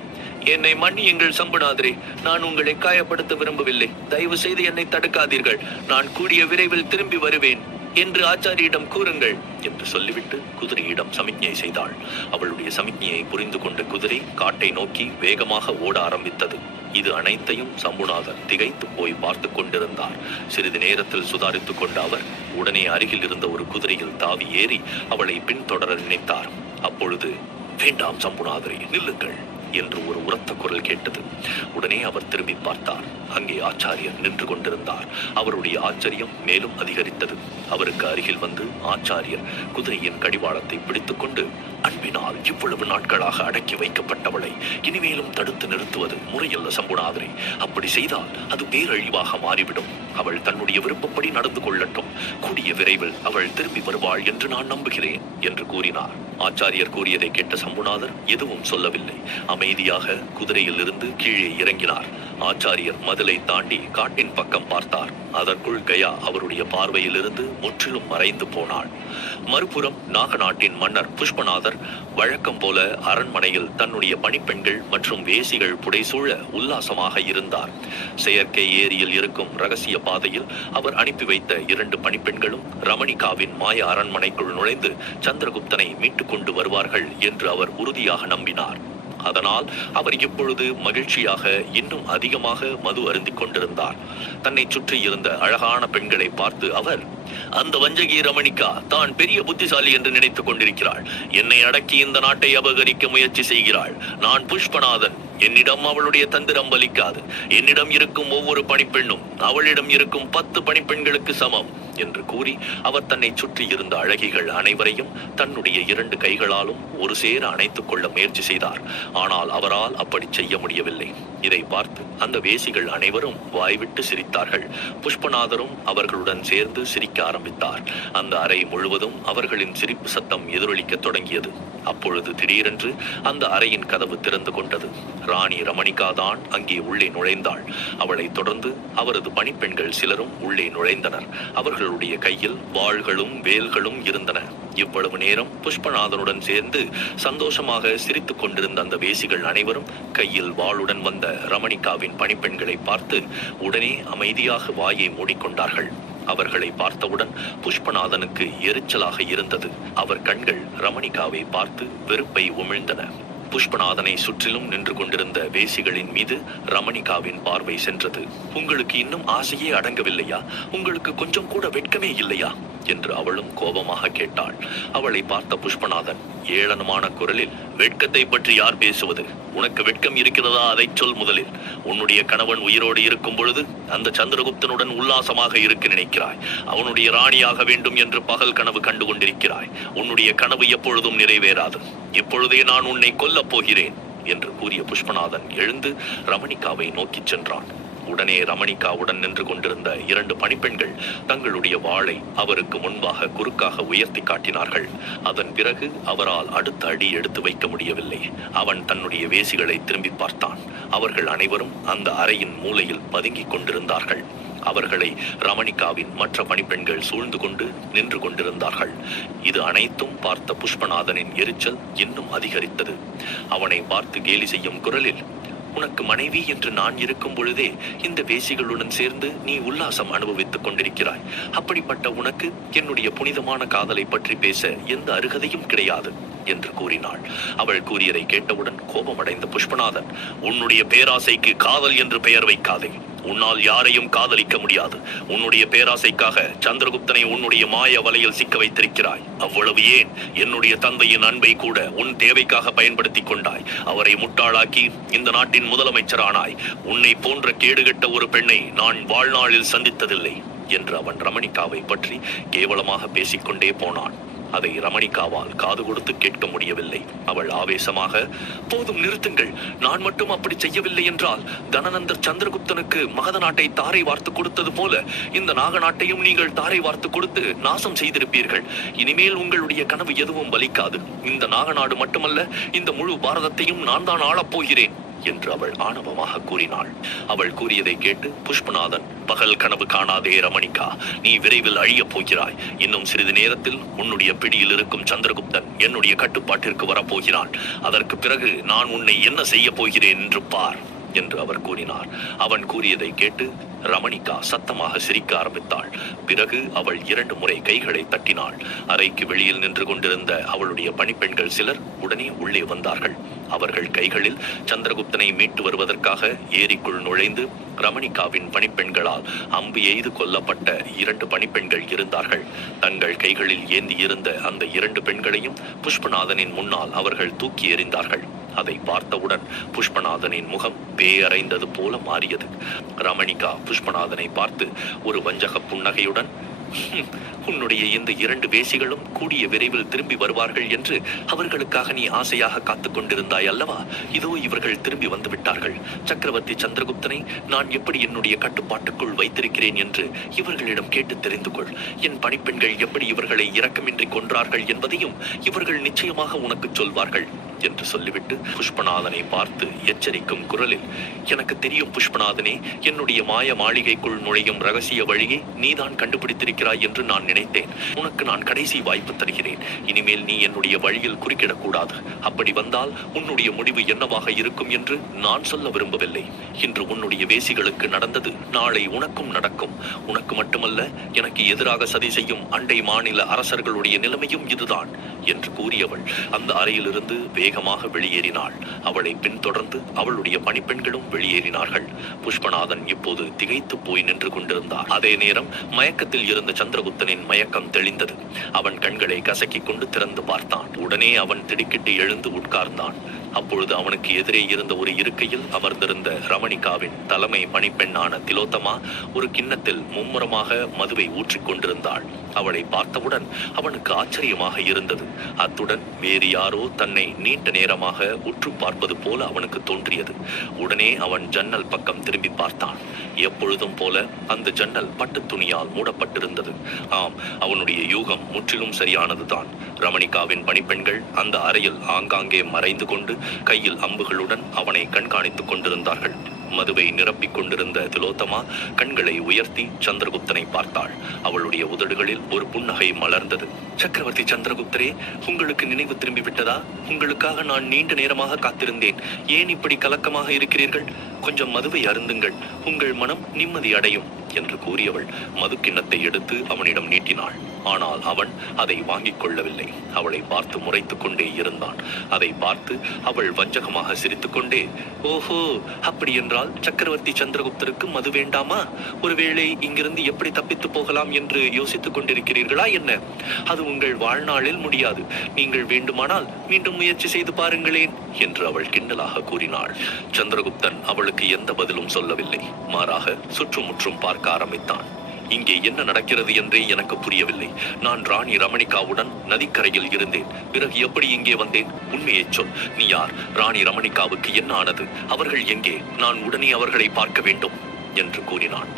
என்னை மன்னியுங்கள் சம்புநாதரே, நான் உங்களை காயப்படுத்த விரும்பவில்லை. தயவு செய்து என்னை தடுக்காதீர்கள். நான் கூடிய விரைவில் திரும்பி வருவேன் என்று ஆச்சாரியிடம் கூறுங்கள் என்று சொல்லிவிட்டு குதிரையிடம் சமிக்ஞை செய்தாள். அவளுடைய சமிக்ஞையை புரிந்து கொண்ட குதிரை காட்டை நோக்கி வேகமாக ஓட ஆரம்பித்தது. இது அனைத்தையும் சம்புநாதர் திகைத்து போய் பார்த்து கொண்டிருந்தார். சிறிது நேரத்தில் சுதாரித்துக் கொண்ட அவர் உடனே அருகில் இருந்த ஒரு குதிரையில் தாவி ஏறி அவளை பின்தொடர நினைத்தார். அப்பொழுது, வேண்டாம் சம்புநாதரே, நில்லுங்கள் என்று ஒரு உரத்த குரல் கேட்டது. உடனே அவர் திரும்பி பார்த்தார். அங்கே ஆச்சாரியர் நின்று கொண்டிருந்தார். அவருடைய ஆச்சரியம் மேலும் அதிகரித்தது. அவருக்கு அருகில் வந்து ஆச்சாரியர் குதிரையின் கடிவாளத்தை பிடித்துக் கொண்டு, அன்பினால் இவ்வளவு நாட்களாக அடக்கி வைக்கப்பட்டவளை இனிமேலும் தடுத்து நிறுத்துவது முறையல்ல சம்புநாதரே. அப்படி செய்தால் அது பேரழிவாக மாறிவிடும். அவள் தன்னுடைய விருப்பப்படி நடந்து கொள்ளட்டும். கூடிய விரைவில் அவள் திரும்பி வருவாள் என்று நான் நம்புகிறேன் என்று கூறினார். ஆச்சாரியர் கூறியதை கேட்ட சம்புநாதர் எதுவும் சொல்லவில்லை. அமைதியாக குதிரையில் இருந்து கீழே இறங்கினார். ஆச்சாரியர் மதிலை தாண்டி காட்டின் பக்கம் பார்த்தார். அதற்குள் கயா அவருடைய பார்வையிலிருந்து முற்றிலும் மறைந்து போனாள். மறுபுறம் நாகநாட்டின் மன்னர் புஷ்பநாதர் வழக்கம் போல அரண்மனையில் தன்னுடைய பணிப்பெண்கள் மற்றும் வேசிகள் புடைசூழ உல்லாசமாக இருந்தார். செயற்கை ஏரியில் இருக்கும் ரகசிய பாதையில் அவர் அனுப்பி வைத்த 2 பணிப்பெண்களும் ரமணிகாவின் மாய அரண்மனைக்குள் நுழைந்து சந்திரகுப்தனை மீட்டுக் கொண்டு வருவார்கள் என்று அவர் உறுதியாக நம்பினார். அதனால் அவர் இப்பொழுது மகிழ்ச்சியாக இன்னும் அதிகமாக மது அருந்திக் கொண்டிருந்தார். தன்னை சுற்றி இருந்த அழகான பெண்களை பார்த்து அவர், அந்த வஞ்சகி ரமணிகா தான் பெரிய புத்திசாலி என்று நினைத்துக் கொண்டிருக்கிறாள். என்னை அடக்கி இந்த நாட்டை அபகரிக்க முயற்சி செய்கிறாள். நான் புஷ்பநாதன். என்னிடம் அவளுடைய தந்திரம் பலிக்காது. என்னிடம் இருக்கும் ஒவ்வொரு பணிப்பெண்ணும் அவளிடம் இருக்கும் 10 பணிப்பெண்களுக்கு சமம் என்று கூறி அவர் தன்னை சுற்றி இருந்த அழகிகள் அனைவரையும் தன்னுடைய 2 கைகளாலும் ஒரு சேர அணைத்துக் கொள்ள முயற்சி செய்தார். ஆனால் அவரால் அப்படி செய்ய முடியவில்லை. இதை பார்த்து அந்த வேசிகள் அனைவரும் வாய்விட்டு சிரித்தார்கள். புஷ்பநாதரும் அவர்களுடன் சேர்ந்து சிரிக்க ஆரம்பித்தார். அந்த அறை முழுவதும் அவர்களின் சிரிப்பு சத்தம் எதிரொலிக்க தொடங்கியது. அப்பொழுது திடீரென்று அந்த அறையின் கதவு திறந்து கொண்டது. ராணி ரமணிகா தான் அங்கே உள்ளே நுழைந்தாள். அவளை தொடர்ந்து அவரது பணிப்பெண்கள் சிலரும் உள்ளே நுழைந்தனர். அவர்களுடைய கையில் வாள்களும் வேல்களும் இருந்தன. இவ்வளவு நேரம் புஷ்பநாதனுடன் சேர்ந்து சந்தோஷமாக சிரித்துக் கொண்டிருந்த அந்த வேசிகள் அனைவரும் கையில் வாளுடன் வந்த ரமணிகாவின் பணிப்பெண்களை பார்த்து உடனே அமைதியாக வாயை மூடிக்கொண்டார்கள். அவர்களை பார்த்தவுடன் புஷ்பநாதனுக்கு எரிச்சலாக இருந்தது. அவர் கண்கள் ரமணிகாவை பார்த்து வெறுப்பை உமிழ்ந்தன. புஷ்பநாதனை சுற்றிலும் நின்று கொண்டிருந்த வேசிகளின் மீது ரமணிகாவின் பார்வை சென்றது. உங்களுக்கு இன்னும் ஆசையே அடங்கவில்லையா? உங்களுக்கு கொஞ்சம் கூட வெட்கமே இல்லையா என்று அவளும் கோபமாக கேட்டாள். அவளை பார்த்த புஷ்பநாதன் ஏளனமான குரலில், வெட்கத்தை பற்றி யார் பேசுவது? உனக்கு வெட்கம் இருக்கிறதா? அதை சொல் முதலில். உன்னுடைய கணவன் உயிரோடு இருக்கும் பொழுது அந்த சந்திரகுப்தனுடன் உல்லாசமாக இருக்க நினைக்கிறாய். அவனுடைய ராணியாக வேண்டும் என்று பகல் கனவு கண்டு கொண்டிருக்கிறாய். உன்னுடைய கனவு எப்பொழுதும் நிறைவேறாது. இப்பொழுதே நான் உன்னை கொல்லப் போகிறேன் என்று கூறிய புஷ்பநாதன் எழுந்து ரமணிகாவை நோக்கிச் சென்றான். உடனே ரமணிகாவுடன் நின்று கொண்டிருந்த 2 பணிப்பெண்கள் தங்களுடைய வாளை அவருக்கு முன்பாக குறுக்காக உயர்த்தி காட்டினார்கள். அதன் பிறகு அவரால் அடுத்த அடி எடுத்து வைக்க முடியவில்லை. அவன் தன்னுடைய வேசிகளை திரும்பி பார்த்தான். அவர்கள் அனைவரும் அந்த அறையின் மூலையில் பதுங்கிக் கொண்டிருந்தார்கள். அவர்களை ரமணிகாவின் மற்ற பணிப்பெண்கள் சூழ்ந்து கொண்டு நின்று கொண்டிருந்தார்கள். இது அனைத்தும் பார்த்த புஷ்பநாதனின் எரிச்சல் இன்னும் அதிகரித்தது. அவனை பார்த்து கேலி செய்யும் குரலில், உனக்கு மனைவி என்று நான் இருக்கும் பொழுதே இந்த வேசிகளுடன் சேர்ந்து நீ உல்லாசம் அனுபவித்துக் கொண்டிருக்கிறாய். அப்படிப்பட்ட உனக்கு என்னுடைய புனிதமான காதலை பற்றி பேச எந்த அருகதையும் கிடையாது என்று கூறினாள். அவள் கூறியதை கேட்டவுடன் கோபமடைந்த புஷ்பநாதன், உன்னுடைய பேராசைக்கு காதல் என்று பெயர் வைக்காதே. உன்னால் யாரையும் காதலிக்க முடியாது. உன்னுடைய பேராசைக்காக சந்திரகுப்தனை உன்னுடைய மாய வலையில் சிக்க வைத்திருக்கிறாய். அவ்வளவு ஏன், என்னுடைய தந்தையின் அன்பை கூட உன் தேவைக்காக பயன்படுத்திக் கொண்டாய். அவரை முட்டாளாக்கி இந்த நாட்டின் முதலமைச்சரானாய். உன்னை போன்ற கேடுகட்ட ஒரு பெண்ணை நான் வாழ்நாளில் சந்தித்ததில்லை என்று அவன் ரமணிகாவை பற்றி கேவலமாக பேசிக்கொண்டே போனான். அதை ரமணிகாவால் காது கொடுத்து கேட்க முடியவில்லை. அவள் ஆவேசமாக, போதும் நிறுத்துங்கள். நான் மட்டும் அப்படி செய்யவில்லை என்றால் தனநந்தர் சந்திரகுப்தனுக்கு மகத நாட்டை தாரை வார்த்து கொடுத்தது போல இந்த நாக நாட்டையும் நீங்கள் தாரை வார்த்து கொடுத்து நாசம் செய்திருப்பீர்கள். இனிமேல் உங்களுடைய கனவு எதுவும் பலிக்காது. இந்த நாக நாடு மட்டுமல்ல, இந்த முழு பாரதத்தையும் நான் தான் ஆளப்போகிறேன் என்று அவள் ஆணவமாக கூறினாள். அவள் கூறியதை கேட்டு புஷ்பநாதன், பகல் கனவு காணாதே ரமணிகா, நீ விரைவில் அழியப் போகிறாய். இன்னும் சிறிது நேரத்தில் உன்னுடைய பிடியில் இருக்கும் சந்திரகுப்தன் என்னுடைய கட்டுப்பாட்டிற்கு வரப்போகிறான். அதற்கு பிறகு நான் உன்னை என்ன செய்ய போகிறேன் என்று பார் என்று அவர் கூறினார். அவன் கூறியதை கேட்டு ரமணிகா சத்தமாக சிரிக்க ஆரம்பித்தாள். பிறகு அவள் 2 முறை கைகளை தட்டினாள். அறைக்கு வெளியில் நின்று கொண்டிருந்த அவளுடைய பணிப்பெண்கள் சிலர் உடனே உள்ளே வந்தார்கள். அவர்கள் கைகளில் சந்திரகுப்தனை மீட்டு வருவதற்காக ஏரிக்குள் நுழைந்து ரமணிகாவின் பணிப்பெண்களால் அம்பு எய்து கொல்லப்பட்ட 2 பணிப்பெண்கள் இருந்தார்கள். தங்கள் கைகளில் ஏந்தி இருந்த அந்த 2 பெண்களையும் புஷ்பநாதனின் முன்னால் அவர்கள் தூக்கி எறிந்தார்கள். அதை பார்த்தவுடன் புஷ்பநாதனின் முகம் பேயறைந்தது போல மாறியது. ரமணிகா புஷ்பநாதனை பார்த்து ஒரு வஞ்சக புன்னகையுடன், உன்னுடைய இந்த 2 வேசிகளும் கூடிய விரைவில் திரும்பி வருவார்கள் என்று அவர்களுக்காக நீ ஆசையாக காத்துக் கொண்டிருந்தாய் அல்லவா? இதோ இவர்கள் திரும்பி வந்து விட்டார்கள். சக்கரவர்த்தி சந்திரகுப்தனை நான் எப்படி என்னுடைய கட்டுப்பாட்டுக்குள் வைத்திருக்கிறேன் என்று இவர்களிடம் கேட்டு தெரிந்து கொள். என் பணிப்பெண்கள் எப்படி இவர்களை இரக்கமின்றி கொன்றார்கள் என்பதையும் இவர்கள் நிச்சயமாக உனக்கு சொல்வார்கள் என்று சொல்லிவிட்டு புஷ்பநாதனை பார்த்து எச்சரிக்கும் குரலில், எனக்கு தெரியும் புஷ்பநாதனே, என்னுடைய மாய மாளிகைக்குள் நுழையும் ரகசிய வழியை நீதான் கண்டுபிடித்திருக்கிறாய் என்று நான் நினைத்தேன். உனக்கு நான் கடைசி வாய்ப்பு தருகிறேன். இனிமேல் நீ என்னுடைய வழியில் குறுக்கிடக்கூடாது. அப்படி வந்தால் உன்னுடைய முடிவு என்னவாக இருக்கும் என்று நான் சொல்ல விரும்பவில்லை. இன்று உன்னுடைய வேசிகளுக்கு நடந்தது நாளை உனக்கும் நடக்கும். உனக்கு மட்டுமல்ல, எனக்கு எதிராக சதி செய்யும் அண்டை மாநில அரசர்களுடைய நிலைமையும் இதுதான் என்று கூறியவள் அந்த அறையிலிருந்து வேகமாக வெளியேறினாள். அவளை பின்தொடர்ந்து அவளுடைய பணிப்பெண்களும் வெளியேறினார்கள். புஷ்பநாதன் இப்போது திகைத்து போய் நின்று கொண்டிருந்தார். அதே நேரம் மயக்கத்தில் இருந்த சந்திரகுப்தனின் மயக்கம் தெளிந்தது. அவன் கண்களை கசக்கிக் கொண்டு திறந்து பார்த்தான். உடனே அவன் திடுக்கிட்டு எழுந்து உட்கார்ந்தான். அப்பொழுது அவனுக்கு எதிரே இருந்த ஒரு இருக்கையில் அமர்ந்திருந்த ரமணிகாவின் தலைமை பணிப்பெண்ணான திலோத்தமா ஒரு கிண்ணத்தில் மும்முரமாக மதுவை ஊற்றிக் கொண்டிருந்தாள். அவளை பார்த்தவுடன் அவனுக்கு ஆச்சரியமாக இருந்தது. அத்துடன் வேறு யாரோ தன்னை நீண்ட நேரமாக உற்று பார்ப்பது போல அவனுக்கு தோன்றியது. உடனே அவன் ஜன்னல் பக்கம் திரும்பி பார்த்தான். எப்பொழுதும் போல அந்த ஜன்னல் பட்டு துணியால் மூடப்பட்டிருந்தது. ஆம், அவனுடைய யூகம் முற்றிலும் சரியானதுதான். ரமணிகாவின் பணிப்பெண்கள் அந்த அறையில் ஆங்காங்கே மறைந்து கொண்டு கையில் அம்புகளுடன் அவனை கண்காணித்துக் கொண்டிருந்தார்கள். மதுவை நிரப்பிக் கொண்டிருந்த திலோத்தமா கண்களை உயர்த்தி சந்திரகுப்தனை பார்த்தாள். அவளுடைய உதடுகளில் ஒரு புன்னகை மலர்ந்தது. சக்கரவர்த்தி சந்திரகுப்தரே, உங்களுக்கு நினைவு திரும்பி விட்டதா? உங்களுக்காக நான் நீண்ட நேரமாக காத்திருந்தேன். ஏன் இப்படி கலக்கமாக இருக்கிறீர்கள்? கொஞ்சம் மதுவை அருந்துங்கள், உங்கள் மனம் நிம்மதி அடையும் என்று கூறியவள் மது கிண்ணத்தை எடுத்து அவனிடம் நீட்டினாள். ஆனால் அவன் அதை வாங்கிக் கொள்ளவில்லை. அவளை பார்த்து முறைத்துக் கொண்டே இருந்தான். அதை பார்த்து அவள் வஞ்சகமாக சிரித்துக் கொண்டே, ஓஹோ, அப்படி என்றால் சக்கரவர்த்தி சந்திரகுப்தருக்கு மது வேண்டாமா? ஒருவேளை இங்கிருந்து எப்படி தப்பித்து போகலாம் என்று யோசித்துக் கொண்டிருக்கிறீர்களா என்ன? அது உங்கள் வாழ்நாளில் முடியாது. நீங்கள் வேண்டுமானால் மீண்டும் முயற்சி செய்து பாருங்களேன் என்று அவள் கிண்டலாக கூறினாள். சந்திரகுப்தன் அவளுக்கு எந்த பதிலும் சொல்லவில்லை. மாறாக சுற்றுமுற்றும் பார்க்க ஆரம்பித்தான். இங்கே என்ன நடக்கிறது என்றே எனக்கு புரியவில்லை. நான் ராணி ரமணிகாவுடன் நதிக்கரையில் இருந்தேன். பிறகு எப்படி இங்கே வந்தேன்? உண்மையை சொல். நீ யார்? ராணி ரமணிகாவுக்கு என்ன ஆனது? அவர்கள் எங்கே? நான் உடனே அவர்களை பார்க்க வேண்டும் என்று கூறினான்.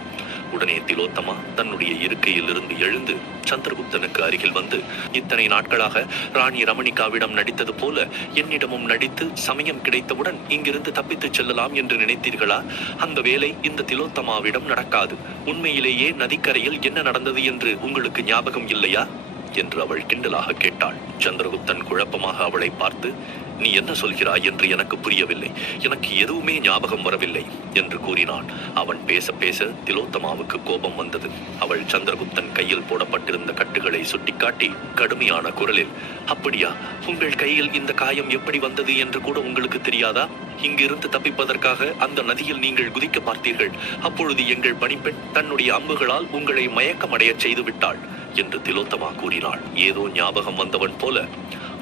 உடனே திலோத்தமா தன்னுடைய இருக்கையில் இருந்து எழுந்து சந்திரகுப்தனுக்கு அருகில் வந்து, இத்தனை நாட்களாக ராணி ரமணிகாவிடம் நடித்தது போல என்னிடமும் நடித்து சமயம் கிடைத்தவுடன் இங்கிருந்து தப்பித்து செல்லலாம் என்று நினைத்தீர்களா? அந்த வேலை இந்த திலோத்தமாவிடம் நடக்காது. உண்மையிலேயே நதிக்கரையில் என்ன நடந்தது என்று உங்களுக்கு ஞாபகம் இல்லையா என்று அவள் கிண்டலாக கேட்டாள். சந்திரகுப்தன் குழப்பமாக அவளை பார்த்து, நீ என்ன சொல்கிறாய் என்று எனக்கு புரியவில்லை. எனக்கு எதுவுமே ஞாபகம் வரவில்லை என்று கூறினான். அவன் பேச பேச திலோத்தமாவுக்கு கோபம் வந்தது. அவள் சந்திரகுப்தன் கையில் போடப்பட்டிருந்த கட்டுகளை சுட்டிக்காட்டி கடுமையான குரலில், அப்படியா? உங்கள் கையில் இந்த காயம் எப்படி வந்தது என்று கூட உங்களுக்கு தெரியாதா? இங்கிருந்து தப்பிப்பதற்காக அந்த நதியில் நீங்கள் குதிக்க பார்த்தீர்கள். அப்பொழுது எங்கள் பணிப்பெண் தன்னுடைய அம்புகளால் உங்களை மயக்கமடைய செய்து விட்டாள் என்று திலோத்தமா கூறினாள். ஏதோ ஞாபகம் வந்தவன் போல,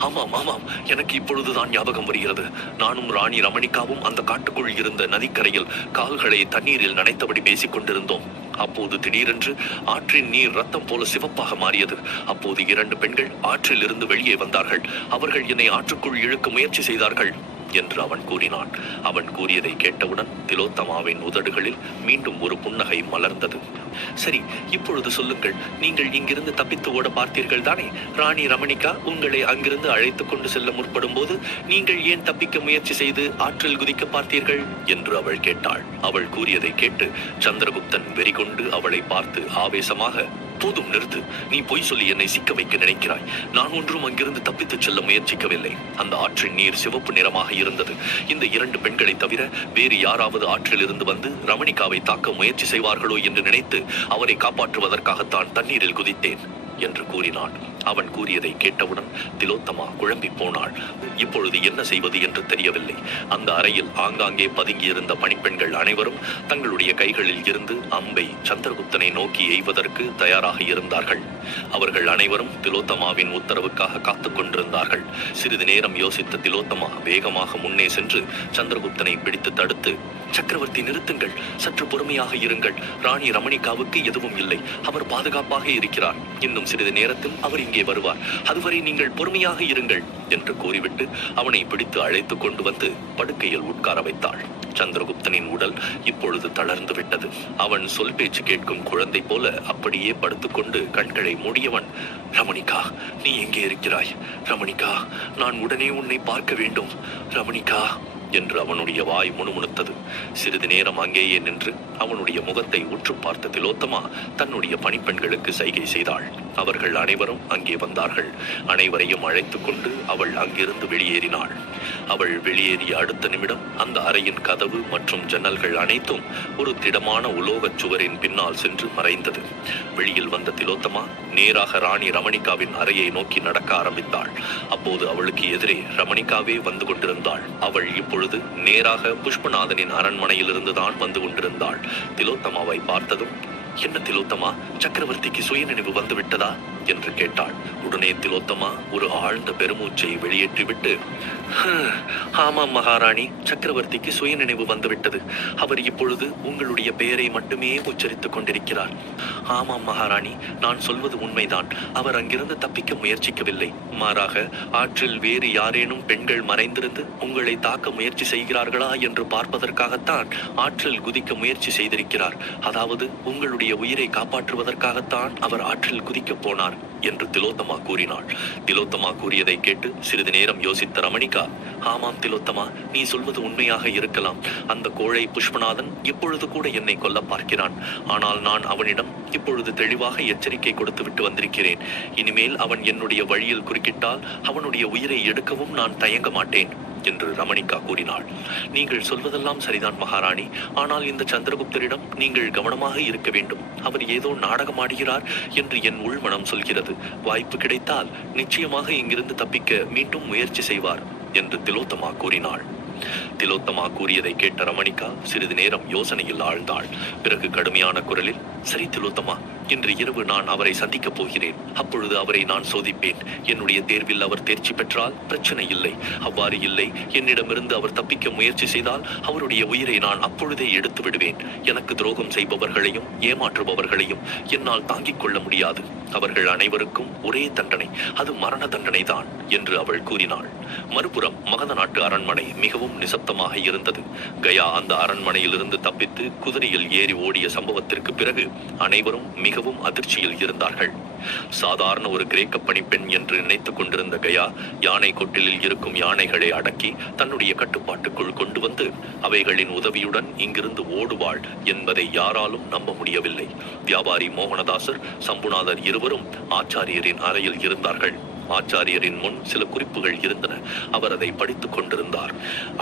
ஆமாம் ஆமாம், எனக்கு இப்பொழுதுதான் ஞாபகம் வருகிறது. நானும் ராணி ரமணிகாவும் அந்த காட்டுக்குள் இருந்த நதிக்கரையில் கால்களை தண்ணீரில் நனைத்தபடி பேசிக் கொண்டிருந்தோம். அப்போது திடீரென்று ஆற்றின் நீர் ரத்தம் போல சிவப்பாக மாறியது. அப்போது 2 பெண்கள் ஆற்றில் இருந்து வெளியே வந்தார்கள். அவர்கள் என்னை ஆற்றுக்குள் இழுக்க முயற்சி செய்தார்கள். என்று அவன் கூறினான். அவன் கூறியதை கேட்டவுடன் திலோத்தமாவின் உதடுகளில் மீண்டும் ஒரு புன்னகை மலர்ந்தது. சரி, இப்பொழுது சொல்லுங்கள், நீங்கள் இங்கிருந்து தப்பித்து ஓட பார்த்தீர்கள் தானே? ராணி ரமணிகா உங்களை அங்கிருந்து அழைத்துக் கொண்டு செல்ல முற்படும் போது நீங்கள் ஏன் தப்பிக்க முயற்சி செய்து ஆற்றில் குதிக்க பார்த்தீர்கள் என்று அவள் கேட்டாள். அவள் கூறியதை கேட்டு சந்திரகுப்தன் வெறிகொண்டு அவளை பார்த்து ஆவேசமாக, போதும் நிறுத்து, நீ பொய் சொல்லி என்னை சிக்க வைக்க நினைக்கிறாய். நான் ஒன்றும் அங்கிருந்து தப்பித்துச் செல்ல முயற்சிக்கவில்லை. அந்த ஆற்றின் நீர் சிவப்பு நிறமாக இருந்தது. இந்த 2 பெண்களை தவிர வேறு யாராவது ஆற்றில் இருந்து வந்து ரமணிகாவை தாக்க முயற்சி செய்வார்களோ என்று நினைத்து அவரை காப்பாற்றுவதற்காகத்தான் தண்ணீரில் குதித்தேன் என்று கூறினான். அவன் கூறியதை கேட்டவுடன் திலோத்தமா குழம்பி போனாள். இப்பொழுது என்ன செய்வது என்று தெரியவில்லை. அந்த அறையில் ஆங்காங்கே பதுங்கியிருந்த பணிப்பெண்கள் அனைவரும் தங்களுடைய கைகளில் இருந்து அம்பை சந்திரகுப்தனை நோக்கி எய்வதற்கு தயாராக இருந்தார்கள். அவர்கள் அனைவரும் திலோத்தமாவின் உத்தரவுக்காக காத்துக் கொண்டிருந்தார்கள். சிறிது நேரம் யோசித்த திலோத்தமா வேகமாக முன்னே சென்று சந்திரகுப்தனை பிடித்து தடுத்து, சக்கரவர்த்தி நிறுத்துங்கள், சற்று பொறுமையாக இருங்கள். ராணி ரமணிகாவுக்கு எதுவும் இல்லை, அவர் பாதுகாப்பாக இருக்கிறார். இன்னும் சிறிது நேரத்தில் அவர் இங்கே வருவார். அதுவரை நீங்கள் பொறுமையாக இருங்கள் என்று கூறிவிட்டு அவனை பிடித்து அழைத்து கொண்டு வந்து படுக்கையில் உட்கார வைத்தாள். சந்திரகுப்தனின் உடல் இப்பொழுது தளர்ந்து விட்டது. அவன் சொல் பேச்சு கேட்கும் குழந்தை போல அப்படியே படுத்துக்கொண்டு கண்களை மூடியவன், ரமணிகா, நீ எங்கே இருக்கிறாய்? ரமணிகா, நான் உடனே உன்னை பார்க்க வேண்டும். ரமணிகா என்று அவனுடைய வாய் முணுமுணுத்தது. சிறிது நேரம் அங்கேயே நின்று அவனுடைய முகத்தை உற்று பார்த்த திலோத்தமா தன்னுடைய பணிப்பெண்களுக்கு சைகை செய்தாள். அவர்கள் அனைவரும் அங்கே வந்தார்கள். அனைவரையும் அழைத்துக் கொண்டு அவள் அங்கிருந்து வெளியேறினாள். அவள் வெளியேறிய அடுத்த நிமிடம் அந்த அறையின் கதவு மற்றும் ஜன்னல்கள் அனைத்தும் ஒரு திடமான உலோகச் சுவரின் பின்னால் சென்று மறைந்தது. வெளியில் வந்த திலோத்தமா நேராக ராணி ரமணிகாவின் அறையை நோக்கி நடக்க ஆரம்பித்தாள். அப்போது அவளுக்கு எதிரே ரமணிகாவே வந்து கொண்டிருந்தாள். அவள் இப்பொழுது நேராக புஷ்பநாதனின் அரண்மனையிலிருந்துதான் வந்து கொண்டிருந்தாள். திலோத்தமாவை பார்த்ததும், என்ன திலோத்தமா, சக்கரவர்த்திக்கு சுயநினைவு வந்து விட்டதா என்று கேட்டாள். உடனே திலோத்தமா ஒரு ஆழ்ந்த பெருமூச்சை வெளியேற்றிவிட்டு, ஆமாம் மகாராணி, சக்கரவர்த்திக்கு சுயநினைவு வந்துவிட்டது. அவர் இப்பொழுது உங்களுடைய பெயரை மட்டுமே உச்சரித்துக் கொண்டிருக்கிறார். ஆமாம் மகாராணி, நான் சொல்வது உண்மைதான். அவர் அங்கிருந்து தப்பிக்க முயற்சிக்கவில்லை. மாறாக ஆற்றில் வேறு யாரேனும் பெண்கள் மறைந்திருந்து உங்களை தாக்க முயற்சி செய்கிறார்களா என்று பார்ப்பதற்காகத்தான் ஆற்றில் குதிக்க முயற்சி செய்திருக்கிறார். அதாவது உங்களுடைய உயிரை காப்பாற்றுவதற்காகத்தான் அவர் ஆற்றில் குதிக்க போனார் என்று திலோத்தமா கூறினாள். திலோத்தமா கூறியதை கேட்டு சிறிது நேரம் யோசித்த ரமணிகா, ஆமாம் திலோத்தமா, நீ சொல்வது உண்மையாக இருக்கலாம். அந்த கோழை புஷ்பநாதன் இப்பொழுது கூட என்னை கொல்ல பார்க்கிறான். ஆனால் நான் அவனிடம் இப்பொழுது தெளிவாக எச்சரிக்கை கொடுத்து விட்டு வந்திருக்கிறேன். இனிமேல் அவன் என்னுடைய வழியில் குறுக்கிட்டால் அவனுடைய உயிரை எடுக்கவும் நான் தயங்க மாட்டேன் என்று ரமணிகா கூறினாள். நீங்கள் சொல்வதெல்லாம் சரிதான் மகாராணி. ஆனால் இந்த சந்திரகுப்தரிடம் நீங்கள் கவனமாக இருக்க வேண்டும். அவர் ஏதோ நாடகமாடுகிறார் என்று என் உள்மனம் சொல்கிறது. வாய்ப்பு கிடைத்தால் நிச்சயமாக இங்கிருந்து தப்பிக்க மீண்டும் முயற்சி செய்வார் என்று திலோத்தமா கூறினாள். திலோத்தமா கூறியதை கேட்ட ரமணிகா சிறிது நேரம் யோசனையில் ஆழ்ந்தாள். பிறகு கடுமையான குரலில், சரி திலோத்தமா, இன்று இரவு நான் அவரை சந்திக்கப் போகிறேன். அப்பொழுது அவரை நான் சோதிப்பேன். என்னுடைய தேர்வில் அவர் தேர்ச்சி பெற்றால் பிரச்சனை இல்லை. அவ்வாறு இல்லை, என்னிடமிருந்து அவர் தப்பிக்க முயற்சி செய்தால் அவருடைய உயிரை நான் அப்பொழுதே எடுத்து விடுவேன். எனக்கு துரோகம் செய்பவர்களையும் ஏமாற்றுபவர்களையும் என்னால் தாங்கிக் கொள்ள முடியாது. அவர்கள் அனைவருக்கும் ஒரே தண்டனை, அது மரண தண்டனை தான் என்று அவள் கூறினாள். மறுபுறம் மகத நாட்டு அரண்மனை மிகவும் நிசப்தமாக இருந்தது. கயா அந்த அரண்மனையிலிருந்து தப்பித்து குதிரையில் ஏறி ஓடிய சம்பவத்திற்கு பிறகு அனைவரும் மிகவும் அதிர்ச்சியில் இருந்தார்கள். சாதாரண ஒரு கிரேக்க பணிப்பெண் என்று நினைத்துக் கொண்டிருந்த கயா யானை கொட்டிலில் இருக்கும் யானைகளை அடக்கி தன்னுடைய கட்டுப்பாட்டுக்குள் கொண்டு வந்து அவைகளின் உதவியுடன் இங்கிருந்து ஓடுவாள் என்பதை யாராலும் நம்ப முடியவில்லை. வியாபாரி மோகனதாசர், சம்புநாதர் இருவரும் ஆச்சாரியரின் அறையில் இருந்தார்கள். ஆச்சாரியரின் முன் சில குறிப்புகள் இருந்தன. அவர் அதை படித்துக் கொண்டிருந்தார்.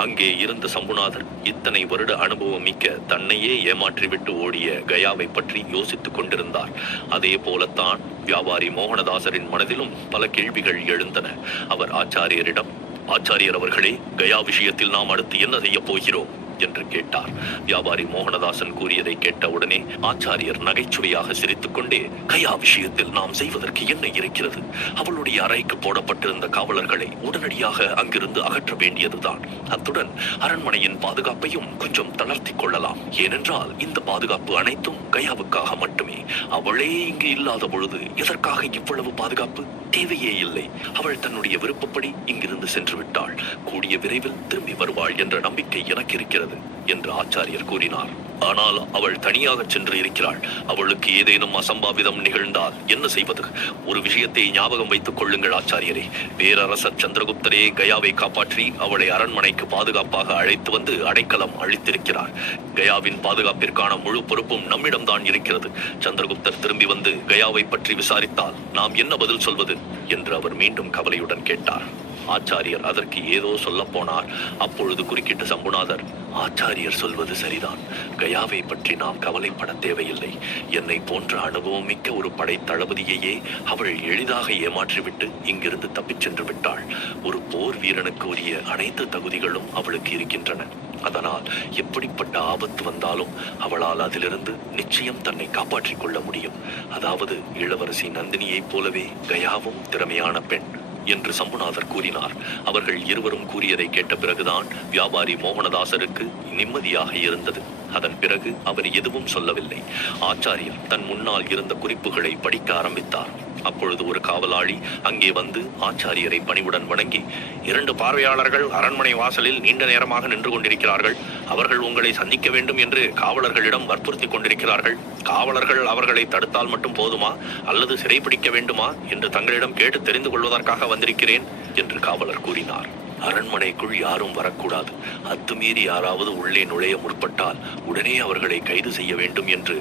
அங்கே இருந்த சம்புநாதர் இத்தனை வருட அனுபவம் மிக்க தன்னையே ஏமாற்றிவிட்டு ஓடிய கயாவை பற்றி யோசித்துக் கொண்டிருந்தார். அதே போலத்தான் வியாபாரி மோகனதாசரின் மனதிலும் பல கேள்விகள் எழுந்தன. அவர் ஆச்சாரியரிடம், ஆச்சாரியர் அவர்களே, கயா விஷயத்தில் நாம் அடுத்து என்ன செய்ய போகிறோம் என்று கேட்டார். வியாபாரி மோகனதாசன் கூறியதை கேட்ட உடனே ஆச்சாரியர் நகைச்சுவையாக சிரித்துக் கொண்டே, கயா விஷயத்தில் நாம் செய்வதற்கு என்ன இருக்கிறது? அவளுடைய அறைக்கு போடப்பட்டிருந்த காவலர்களை உடனடியாக அங்கிருந்து அகற்ற வேண்டியதுதான். அத்துடன் அரண்மனையின் பாதுகாப்பையும் கொஞ்சம் தளர்த்தி கொள்ளலாம். ஏனென்றால் இந்த பாதுகாப்பு அனைத்தும் கயாவுக்காக மட்டுமே. அவளே இங்கு இல்லாத பொழுது எதற்காக இவ்வளவு பாதுகாப்பு? தேவையே இல்லை. அவள் தன்னுடைய விருப்பப்படி இங்கிருந்து சென்று விட்டாள். கூடிய விரைவில் திரும்பி வருவாள் என்ற நம்பிக்கை எனக்கு இருக்கிறது என்று ஆச்சாரியர் கூறினார். ஆனால் அவள் தனியாக சென்று இருக்கிறாள். அவளுக்கு ஏதேனும் அசம்பாவிதம் நிகழ்ந்தால் என்ன செய்வது? ஒரு விஷயத்தை ஞாபகம் வைத்துக் கொள்ளுங்கள் ஆச்சாரியரே. பேரரசர் சந்திரகுப்தரே கயாவை காப்பாற்றி அவளை அரண்மனைக்கு பாதுகாப்பாக அழைத்து வந்து அடைக்கலம் அளித்திருக்கிறார். கயாவின் பாதுகாப்பிற்கான முழு பொறுப்பும் நம்மிடம்தான் இருக்கிறது. சந்திரகுப்தர் திரும்பி வந்து கயாவை பற்றி விசாரித்தால் நாம் என்ன பதில் சொல்வது என்று அவர் மீண்டும் கவலையுடன் கேட்டார். ஆச்சாரியர் அதற்கு ஏதோ சொல்ல போனார். அப்பொழுது குறுக்கிட்டு சம்புநாதர், ஆச்சாரியர் சொல்வது சரிதான். கயாவை பற்றி நாம் கவலைப்பட தேவையில்லை. என்னை போன்ற அனுபவம் மிக்க ஒரு படை தளபதியையே அவள் எளிதாக ஏமாற்றிவிட்டு இங்கிருந்து தப்பிச் சென்று விட்டாள். ஒரு போர் வீரனுக்கு உரிய அனைத்து தகுதிகளும் அவளுக்கு இருக்கின்றன. அதனால் எப்படிப்பட்ட ஆபத்து வந்தாலும் அவளால் அதிலிருந்து நிச்சயம் தன்னை காப்பாற்றிக் கொள்ள முடியும். அதாவது இளவரசி நந்தினியைப் போலவே கயாவும் திறமையான பெண் என்று சம்புநாதர் கூறினார். அவர்கள் இருவரும் கூறியதை கேட்ட பிறகுதான் வியாபாரி மோகனதாசருக்கு நிம்மதியாக இருந்தது. அதன் பிறகு அவர் எதுவும் சொல்லவில்லை. ஆச்சாரியர் தன் முன்னால் இருந்த குறிப்புகளை படிக்க ஆரம்பித்தார். அப்பொழுது ஒரு காவலாளி அங்கே வந்து ஆச்சாரியரை பணிவுடன் வணங்கி, 2 பார்வையாளர்கள் அரண்மனை வாசலில் நீண்ட நேரமாக நின்று கொண்டிருக்கிறார்கள். அவர்கள் உங்களை சந்திக்க வேண்டும் என்று காவலர்களிடம் வற்புறுத்தி கொண்டிருக்கிறார்கள். காவலர்கள் அவர்களை தடுத்தால் மட்டும் போதுமா அல்லது சிறைப்பிடிக்க வேண்டுமா என்று தங்களிடம் கேட்டு தெரிந்து கொள்வதற்காக வந்திருக்கிறேன் என்று காவலர் கூறினார். அரண்மனைக்குள் யாரும் வரக்கூடாது. அத்துமீறி யாராவது உள்ளே நுழைய முற்பட்டால் உடனே அவர்களை கைது செய்ய வேண்டும் என்று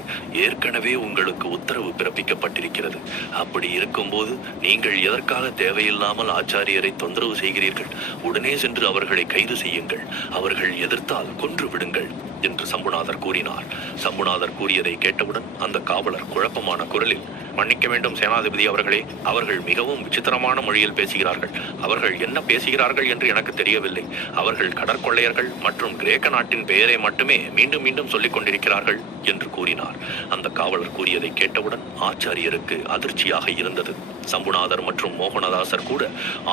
ஏற்கனவே உங்களுக்கு உத்தரவு பிறப்பிக்கப்பட்டிருக்கிறது. அப்படி இருக்கும்போது நீங்கள் எதற்காக தேவையில்லாமல் ஆச்சாரியரை தொந்தரவு செய்கிறீர்கள்? உடனே சென்று அவர்களை கைது செய்யுங்கள். அவர்கள் எதிர்த்தால் கொன்று விடுங்கள் என்று சம்புநாதர் கூறினார். சம்புநாதர் கூறியதை கேட்டவுடன் அந்த காவலர் குழப்பமான குரலில், மன்னிக்க வேண்டும் சேனாதிபதி அவர்களே, அவர்கள் மிகவும் விசித்திரமான மொழியில் பேசுகிறார்கள். அவர்கள் என்ன பேசுகிறார்கள் என்று எனக்கு தெரியவில்லை. அவர்கள் கடற்கொள்ளையர்கள் மற்றும் கிரேக்க நாட்டின் பெயரை மட்டுமே மீண்டும் மீண்டும் சொல்லிக் கொண்டிருக்கிறார்கள் என்று கூறினார். அந்த காவலர் கூறியதை கேட்டவுடன் ஆச்சாரியருக்கு அதிர்ச்சியாக இருந்தது. சம்புநாதர் மற்றும் மோகனதாசர் கூட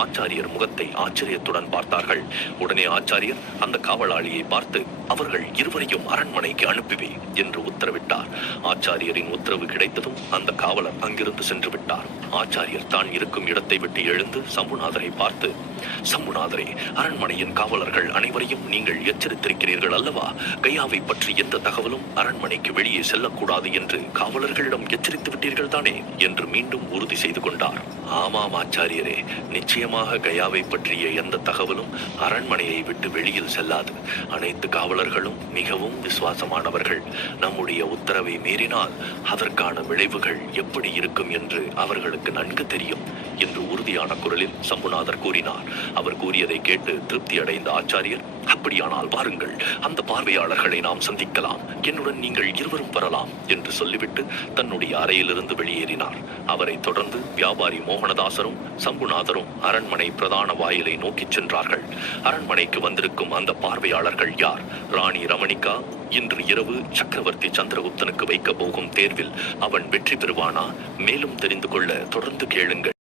ஆச்சாரியர் முகத்தை ஆச்சரியத்துடன் பார்த்தார்கள். உடனே ஆச்சாரியர் அந்த காவலாளியை பார்த்து, அவர்கள் இருவரையும் அரண்மனைக்கு அனுப்பிவே என்று உத்தரவிட்டார். ஆச்சாரியரின் உத்தரவு கிடைத்ததும் அந்த காவலர் அங்கிருந்து சென்று விட்டார். ஆச்சாரியர் தான் இருக்கும் இடத்தை விட்டு எழுந்து சம்புநாதரை பார்த்து, சம்புநாதரே, அரண்மனையின் காவலர்கள் அனைவரையும் நீங்கள் எச்சரித்திருக்கிறீர்கள் அல்லவா? கயாவை பற்றி எந்த தகவலும் அரண்மனைக்கு வெளியே செல்லக்கூடாது என்று காவலர்களிடம் எச்சரித்து விட்டீர்கள் தானே என்று மீண்டும் உறுதி செய்து கொண்டார். ஆமாம் ஆச்சாரியரே, நிச்சயமாக கயாவை பற்றிய எந்த தகவலும் அரண்மனையை விட்டு வெளியில் செல்லாது. அனைத்து காவலர்களும் மிகவும் விசுவாசமானவர்கள். நம்முடைய உத்தரவை மீறினால் அதற்கான விளைவுகள் எப்படி இருக்கும் என்று அவர்களுக்கு நன்கு தெரியும் என்று உறுதியான குரலில் சம்புநாதர் கூறினார். அவர் கூறியதை கேட்டு திருப்தி அடைந்த ஆச்சாரியர், அப்படியானால் வாருங்கள், அந்த பார்வையாளர்களை நாம் சந்திக்கலாம். என்னுடன் நீங்கள் இருவரும் வரலாம் என்று சொல்லிவிட்டு தன்னுடைய அறையிலிருந்து வெளியேறினார். அவரை தொடர்ந்து வியாபாரி மோகனதாசரும் சம்புநாதரும் அரண்மனை பிரதான வாயிலை நோக்கிச் சென்றார்கள். அரண்மனைக்கு வந்திருக்கும் அந்த பார்வையாளர்கள் யார்? ராணி ரமணிகா இன்று இரவு சக்கரவர்த்தி சந்திரகுப்தனுக்கு வைக்க போகும் தேர்வில் அவன் வெற்றி பெறுவானா? மேலும் தெரிந்து கொள்ள தொடர்ந்து கேளுங்கள்.